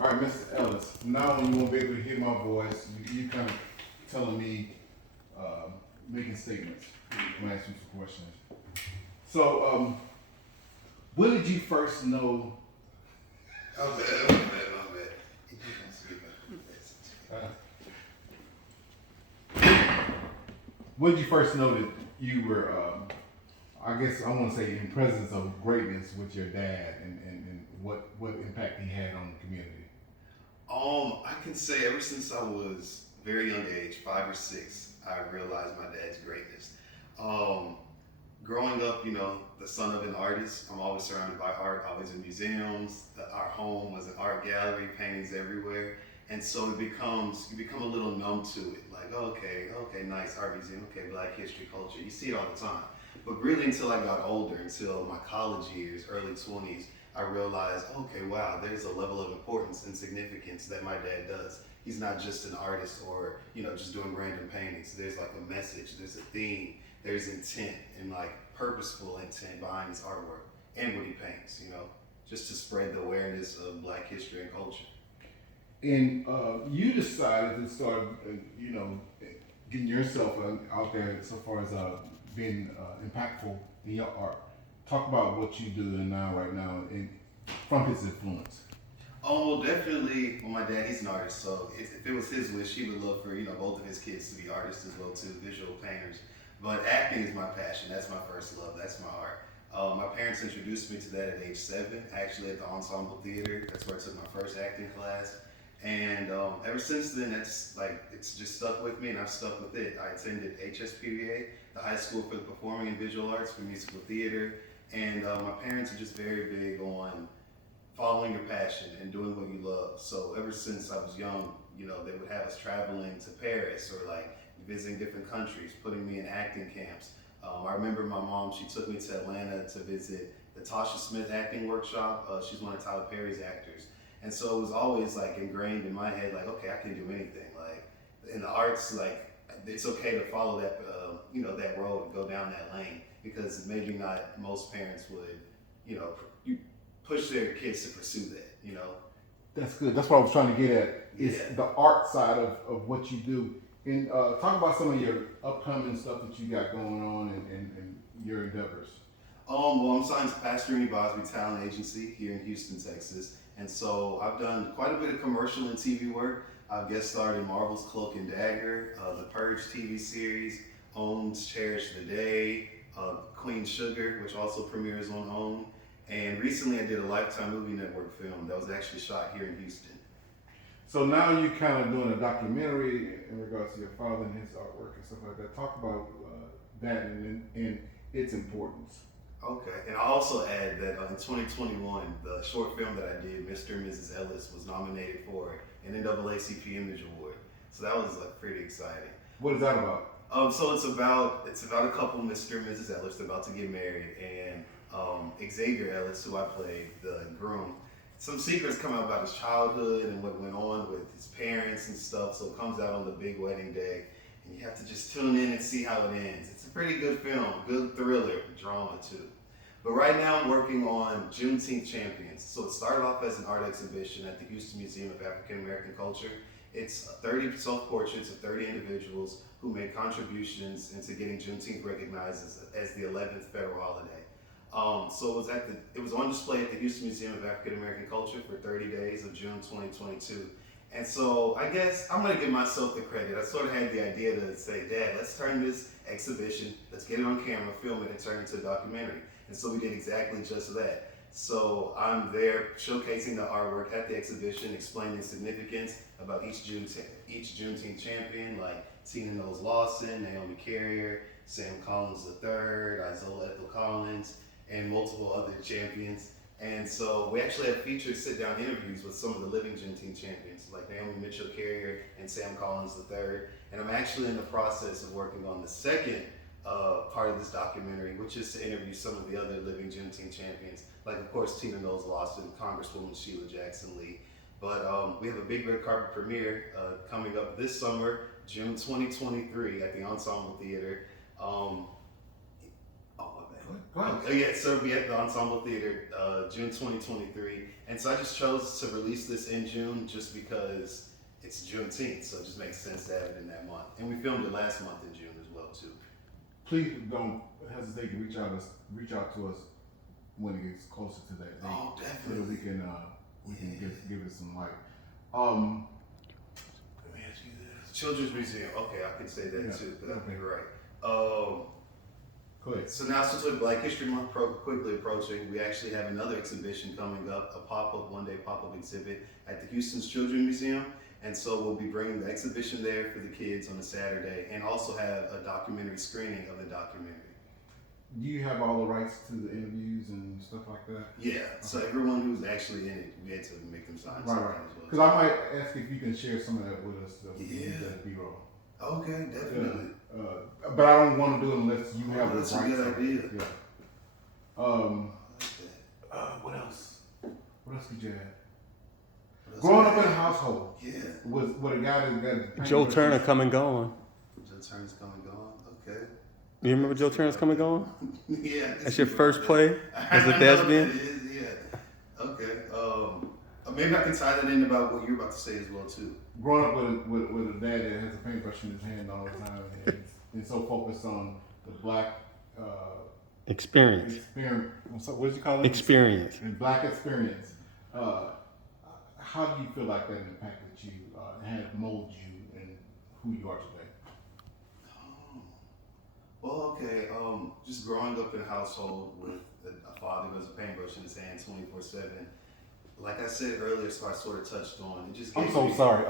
All right, Mr. Ellis. Now, when you won't be able to hear my voice, you kind of telling me, making statements. I'm gonna ask you some questions. So, when did you first know? My bad. When did you first know that you were, I guess I want to say, in presence of greatness with your dad, and what impact he had on the community? I can say ever since I was very young age, 5 or 6, I realized my dad's greatness. Um, Growing up, the son of an artist, I'm always surrounded by art, always in museums. Our home was an art gallery, paintings everywhere. And so you become a little numb to it. Like, okay, nice art museum, okay, Black history, culture. You see it all the time. But really until I got older, until my college years, early 20s, I realized, okay, wow, there's a level of importance and significance that my dad does. He's not just an artist or, just doing random paintings. There's like a message, there's a theme, there's intent and like purposeful intent behind his artwork and what he paints, just to spread the awareness of Black history and culture. And you decided to start, getting yourself out there so far as being impactful in your art. Talk about what you do now, right now, and from his influence. Oh, well, definitely. Well, my dad, he's an artist, so if it was his wish, he would love for both of his kids to be artists as well too, visual painters. But acting is my passion. That's my first love. That's my art. My parents introduced me to that at age 7, actually at the Ensemble Theater. That's where I took my first acting class. And ever since then, it's just stuck with me, and I've stuck with it. I attended HSPVA, the High School for the Performing and Visual Arts for musical theater, and my parents are just very big on following your passion and doing what you love. So ever since I was young, they would have us traveling to Paris or like visiting different countries, putting me in acting camps. I remember my mom, she took me to Atlanta to visit the Tasha Smith acting workshop. She's one of Tyler Perry's actors. And so it was always like ingrained in my head, like, okay, I can do anything. Like in the arts, like it's okay to follow that, that road and go down that lane, because maybe not most parents would, you push their kids to pursue that. That's good. That's what I was trying to get at. Is Yeah. the art side of what you do. And talk about some of your upcoming stuff that you got going on and your endeavors. Well, I'm signed to Pastor Ernie Bosby Talent Agency here in Houston, Texas. And so I've done quite a bit of commercial and TV work. I've guest starred in Marvel's Cloak and Dagger, the Purge TV series, OWN's Cherish the Day, Queen Sugar, which also premieres on OWN. And recently I did a Lifetime Movie Network film that was actually shot here in Houston. So now you're kind of doing a documentary in regards to your father and his artwork and stuff like that. Talk about that and its importance. Okay, and I also add that in 2021, the short film that I did, Mr. and Mrs. Ellis, was nominated for an NAACP Image Award. So that was like pretty exciting. What is that about? So it's about a couple, Mr. and Mrs. Ellis, they're about to get married, and Xavier Ellis, who I played, the groom. Some secrets come out about his childhood and what went on with his parents and stuff. So it comes out on the big wedding day, and you have to just tune in and see how it ends. It's a pretty good film, good thriller, drama too. But right now I'm working on Juneteenth Champions. So it started off as an art exhibition at the Houston Museum of African American Culture. It's 30 self-portraits of 30 individuals who made contributions into getting Juneteenth recognized as the 11th federal holiday. So it was on display at the Houston Museum of African American Culture for 30 days of June 2022. And so I guess I'm gonna give myself the credit. I sort of had the idea to say, Dad, let's turn this exhibition, let's get it on camera, film it, and turn it into a documentary. And so we did exactly just that. So I'm there showcasing the artwork at the exhibition, explaining the significance about each Juneteenth champion, like Tina Knowles Lawson, Naomi Carrier, Sam Collins III, Isola Ethel Collins, and multiple other champions. And so we actually have featured sit-down interviews with some of the living Juneteenth champions, like Naomi Mitchell Carrier and Sam Collins III. And I'm actually in the process of working on the second part of this documentary, which is to interview some of the other living Juneteenth champions, like of course Tina Knowles Lawson, Congresswoman Sheila Jackson Lee. But we have a big red carpet premiere coming up this summer, June 2023, at the Ensemble Theater. Oh my bad. Go ahead. Yeah, so it'll be at the Ensemble Theater, June 2023. And so I just chose to release this in June just because it's Juneteenth, so it just makes sense to have it in that month. And we filmed it last month in June as well too. Please don't hesitate to reach out to us when it gets closer to that date. Oh, So that definitely. we can give it some light. Let me ask you this. Children's Museum. Okay, I can say that Yeah, too, but okay. you're right. Go ahead. So now, since with Black History Month quickly approaching, we actually have another exhibition coming up, a pop-up, one-day pop-up exhibit at the Houston's Children's Museum. And so we'll be bringing the exhibition there for the kids on a Saturday, and also have a documentary screening of the documentary. Do you have all the rights to the interviews and stuff like that? Yeah, so everyone who's actually in it, we had to make them sign something Right. as well. Because I might ask if you can share some of that with us. So we can use Yeah. that as B-roll. Okay, definitely. But I don't want to do it unless you have the That's rights. a good idea. Yeah. I like that. What else? What else could you add? What else Growing we up in a have? household Yeah. was what a guy that Joe Turner come and gone. Joe Turner's come and gone. Okay. You remember Joe Turner's come and gone? Yeah. That's your first play as a I know what thespian? it is, yeah. Okay. Maybe I can tie that in about what you're about to say as well too. growing up with a dad that has a paintbrush in his hand all the time and so focused on the black Experience. experience. What did you call it? Experience. And black experience. How do you feel like that impacted you and had molded you and who you are today? Well, okay. Just growing up in a household with a father who has a paintbrush in his hand 24/7. Like I said earlier, so I sort of touched on. It just I'm gave so me- sorry.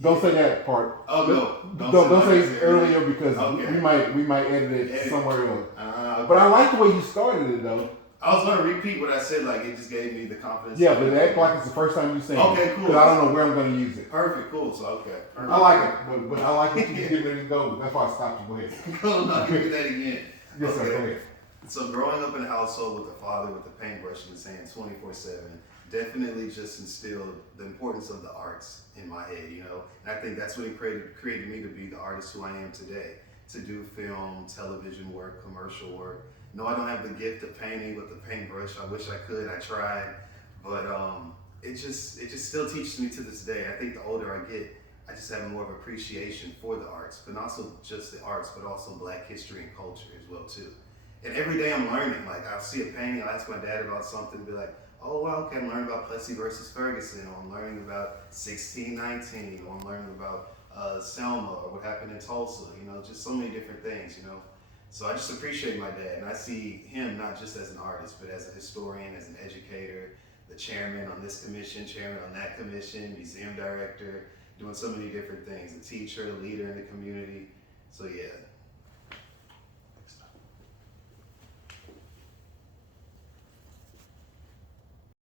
Don't say that part. Oh no! Don't say what I it said earlier because Okay. we might edit it Edit. somewhere else. Okay. But I like the way you started it though. I was gonna repeat what I said. Like it just gave me the confidence. Yeah, but act like it's the first time you saying it. Okay, cool. Because I don't know where I'm going to use it. Perfect. Cool. So okay. Perfect. I like it, but I like what you getting ready to go. That's why I stopped you. Go ahead. Go not do that again. Yes, sir. Go ahead. So growing up in a household with a father with a paintbrush in his hand 24/7 definitely just instilled the importance of the arts in my head, you know. And I think that's what it created me to be the artist who I am today. To do film, television work, commercial work. No, I don't have the gift of painting with the paintbrush. I wish I could. I tried, but it just still teaches me to this day. I think the older I get, I just have more of appreciation for the arts, but not so just the arts, but also Black history and culture as well too. And every day I'm learning. Like I'll see a painting, I'll ask my dad about something, and be like, oh wow, okay, I'm learning about Plessy versus Ferguson, or I'm learning about 1619, or I'm learning about Selma, or what happened in Tulsa. You know, just so many different things. You know, so I just appreciate my dad, and I see him not just as an artist, but as a historian, as an educator, the chairman on this commission, chairman on that commission, museum director, doing so many different things, a teacher, a leader in the community. So yeah,